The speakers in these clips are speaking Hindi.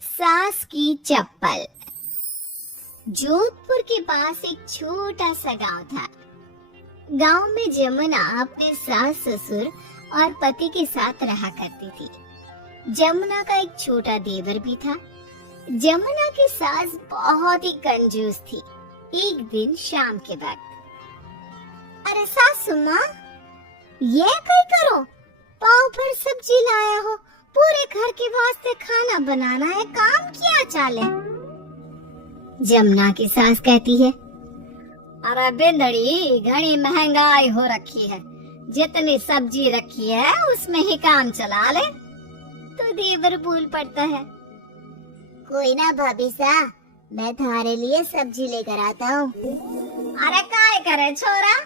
सास की चप्पल। जोधपुर के पास एक छोटा सा गांव था। गांव में जमुना अपने सास ससुर और पति के साथ रहा करती थी। जमुना का एक छोटा देवर भी था। जमुना की सास बहुत ही कंजूस थी। एक दिन शाम के वक्त, अरे सासू माँ, ये कहीं करो, पाव भर सब्जी लाया हो, पूरे घर के वास्ते खाना बनाना है, काम किया चाले। जमुना की सास कहती है, अरे बिंदड़ी, घनी महंगाई हो रखी है, जितनी सब्जी रखी है उसमें ही काम चला ले। तो देवर बोल पड़ता है, कोई ना भाभी सा, मैं तुम्हारे लिए सब्जी लेकर आता हूँ। अरे काय करे छोरा,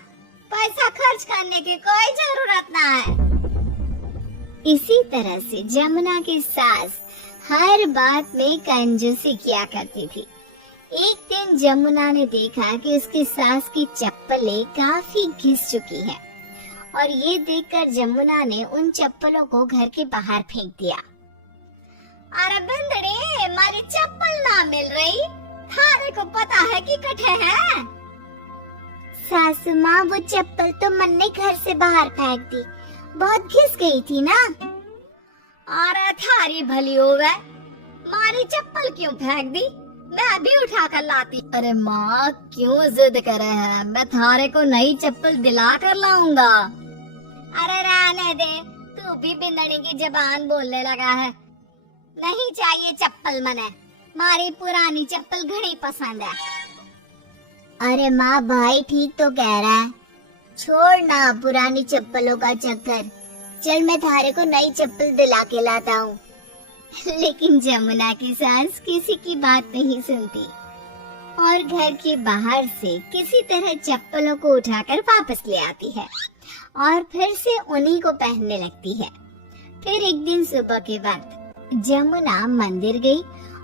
पैसा खर्च करने की कोई जरूरत ना है। इसी तरह से जमुना की सास हर बात में कंजूसी किया करती थी। एक दिन जमुना ने देखा कि उसकी सास की चप्पलें काफी घिस चुकी हैं, और ये देखकर जमुना ने उन चप्पलों को घर के बाहर फेंक दिया। अरे बंदड़े, हमारी चप्पल ना मिल रही, थारे को पता है कि कठे है। सासू माँ, वो चप्पल तो मन ने घर से बाहर फेंक दी, बहुत घिस गई थी ना। अरे थारी भली हो गए, मारी चप्पल क्यों फेंक दी, मैं अभी उठा कर लाती। अरे माँ, क्यों जिद करे हैं, मैं थारे को नई चप्पल दिला कर लाऊंगा। अरे रहने दे, तू भी बिंदड़ी की जबान बोलने लगा है। नहीं चाहिए चप्पल मने, मारी पुरानी चप्पल घनी पसंद है। अरे माँ, भाई ठीक तो कह रहा है, छोड़ ना पुरानी चप्पलों का चक्कर, चल मैं थारे को नई चप्पल दिला के लाता हूँ। लेकिन जमुना की सास किसी की बात नहीं सुनती और घर के बाहर से किसी तरह चप्पलों को उठाकर वापस ले आती है और फिर से उन्हीं को पहनने लगती है। फिर एक दिन सुबह के वक्त जमुना मंदिर गई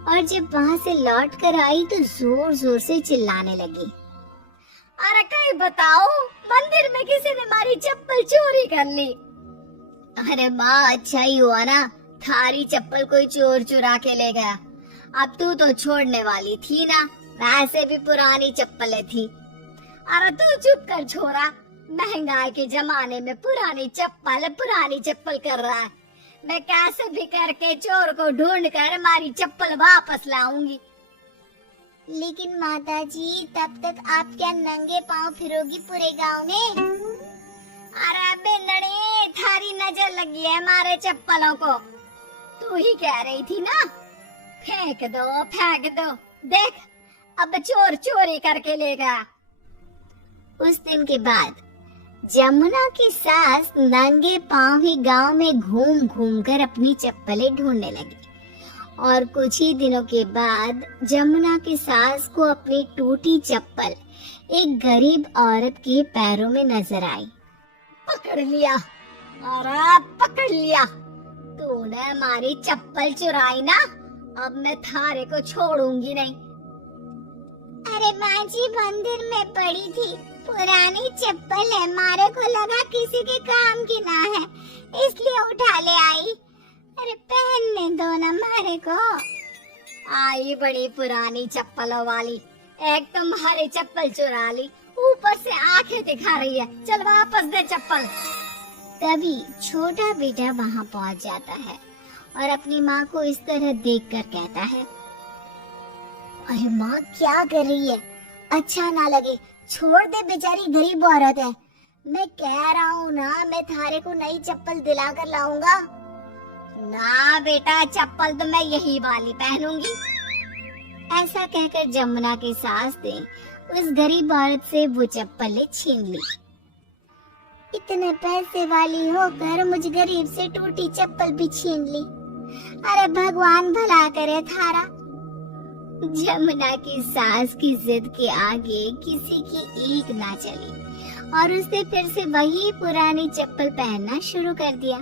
और जब वहाँ से लौट कर आई तो जोर जोर से चिल्लाने लगी, अरे कहीं बताओ, मंदिर में किसी ने हमारी चप्पल चोरी कर ली। अरे माँ, अच्छा ही हुआ ना, थारी चप्पल कोई चोर चुरा के ले गया। अब तू तो छोड़ने वाली थी ना, वैसे भी पुरानी चप्पलें थी। अरे तू चुप कर छोरा, महंगाई के जमाने में पुरानी चप्पल कर रहा है। मैं कैसे भी करके चोर को ढूंढ कर हमारी चप्पल वापस लाऊंगी। लेकिन माताजी, तब तक आप क्या नंगे पांव फिरोगी पूरे गांव में? अरे बिंदड़ी, थारी नजर लगी है हमारे चप्पलों को, तू ही कह रही थी ना, फेंक दो, देख अब चोर चोरी करके ले गया। उस दिन के बाद जमुना की सास नंगे पांव ही गांव में घूम घूम कर अपनी चप्पलें ढूंढने लगी, और कुछ ही दिनों के बाद जमुना की सास को अपनी टूटी चप्पल एक गरीब औरत के पैरों में नजर आई। पकड़ लिया, अरे पकड़ लिया, तूने हमारी चप्पल चुराई ना, अब मैं थारे को छोड़ूंगी नहीं। अरे माँ जी, मंदिर में पड़ी थी, पुरानी चप्पल है, मारे को लगा किसी के काम की ना है, इसलिए उठा ले आई। अरे पहनने दो ना मारे को। आई बड़ी पुरानी चप्पलों वाली, एक तो हमारी चप्पल चुरा ली, ऊपर से आंखें दिखा रही है, चल वापस दे चप्पल। तभी छोटा बेटा वहाँ पहुँच जाता है और अपनी माँ को इस तरह देखकर कहता है, अरे माँ, क्या कर रही है, अच्छा ना लगे, छोड़ दे, बेचारी गरीब औरत है। मैं कह रहा हूँ ना, मैं थारे को नई चप्पल दिला कर लाऊंगा। ना बेटा, चप्पल तो मैं यही वाली पहनूंगी। ऐसा कहकर जमुना की सास ने उस गरीब औरत से वो चप्पलें छीन ली। इतने पैसे वाली होकर मुझ गरीब से टूटी चप्पल भी छीन ली। अरे भगवान भला करे थारा। जमुना की सास की जिद के आगे किसी की एक ना चली और उसने फिर से वही पुरानी चप्पल पहनना शुरू कर दिया।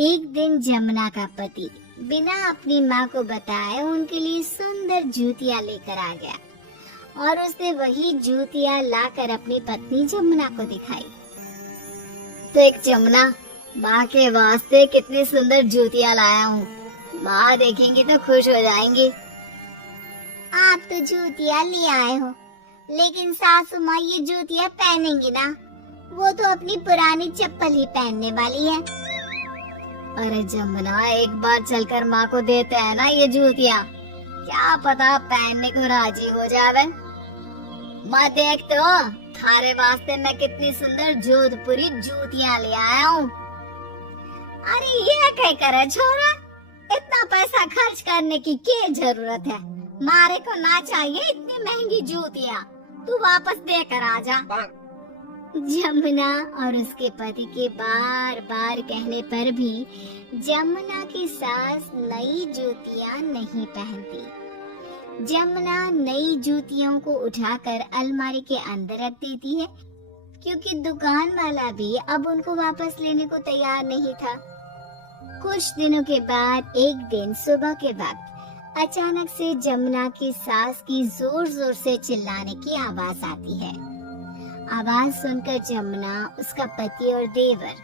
एक दिन जमुना का पति बिना अपनी माँ को बताए उनके लिए सुंदर जूतियाँ लेकर आ गया और उसने वही जूतियाँ लाकर अपनी पत्नी जमुना को दिखाई। देख जमुना, माँ के वास्ते कितनी सुंदर जूतियाँ लाया हूँ, माँ देखेंगी तो खुश हो जाएंगी। आप तो जूतियाँ ले आए हो, लेकिन सासू माँ ये जूतियाँ पहनेंगी ना? वो तो अपनी पुरानी चप्पल ही पहनने वाली है। अरे जमुना, एक बार चलकर माँ को देते हैं ना ये जूतियाँ, क्या पता पहनने को राजी हो जावे। माँ देख तो, थारे वास्ते मैं कितनी सुंदर जोधपुरी जूतियाँ ले आया हूँ। अरे ये क्या करे छोरा, इतना पैसा खर्च करने की क्या जरूरत है? मारे को ना चाहिए इतनी महंगी जूतियाँ, तू वापस देकर आ जा। जमुना और उसके पति के बार बार कहने पर भी जमुना की सास नई जूतियाँ नहीं पहनती। जमुना नई जूतियों को उठाकर अलमारी के अंदर रख देती है, क्योंकि दुकान वाला भी अब उनको वापस लेने को तैयार नहीं था। कुछ दिनों के बाद एक दिन सुबह के वक्त अचानक से जमुना की सास की जोर जोर से चिल्लाने की आवाज आती है। आवाज सुनकर जमुना, उसका पति और देवर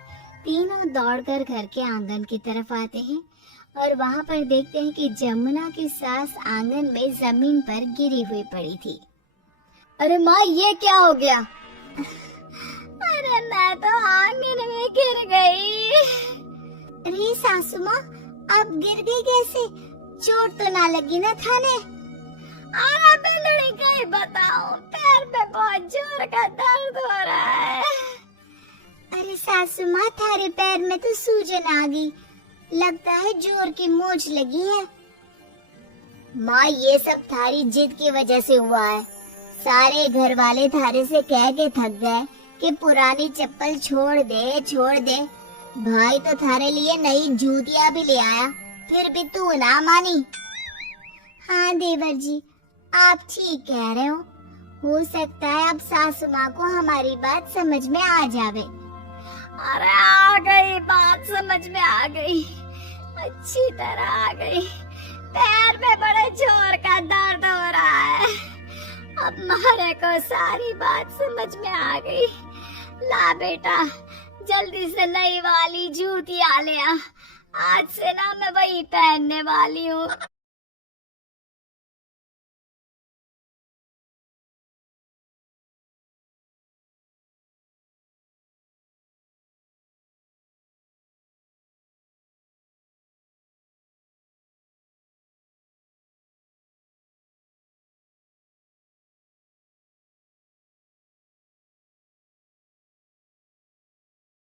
तीनों दौड़कर घर के आंगन की तरफ आते हैं और वहाँ पर देखते हैं कि जमुना की सास आंगन में जमीन पर गिरी हुई पड़ी थी। अरे माँ, ये क्या हो गया? अरे मैं तो आंगन में गिर गई। अरे सासू माँ, आप गिर गई कैसे? चोट तो ना लगी ना थाने? अरे बिल्ली, कहीं बताओ, पैर पे बहुत जोर का दर्द हो रहा है। अरे सासू माँ, थारे पैर में तो सूजन आ गई, लगता है जोर की मोच लगी है। माँ, ये सब थारी जिद की वजह से हुआ है। सारे घर वाले थारे से कह के थक गए कि पुरानी चप्पल छोड़ दे छोड़ दे। भाई तो थारे लिए नई जूतियाँ भी ले आया, फिर भी तू ना मानी। हाँ देवर जी, आप ठीक कह रहे हो सकता है अब सासू माँ को हमारी बात समझ में आ जावे। अरे आ गई, बात समझ में आ गई, अच्छी तरह आ गई। पैर में बड़े जोर का दर्द हो रहा है। अब मारे को सारी बात समझ में आ गई। ला बेटा, जल्दी से नई वाली जूतियाँ ले आ, आज से ना मैं वही पहनने वाली हूँ।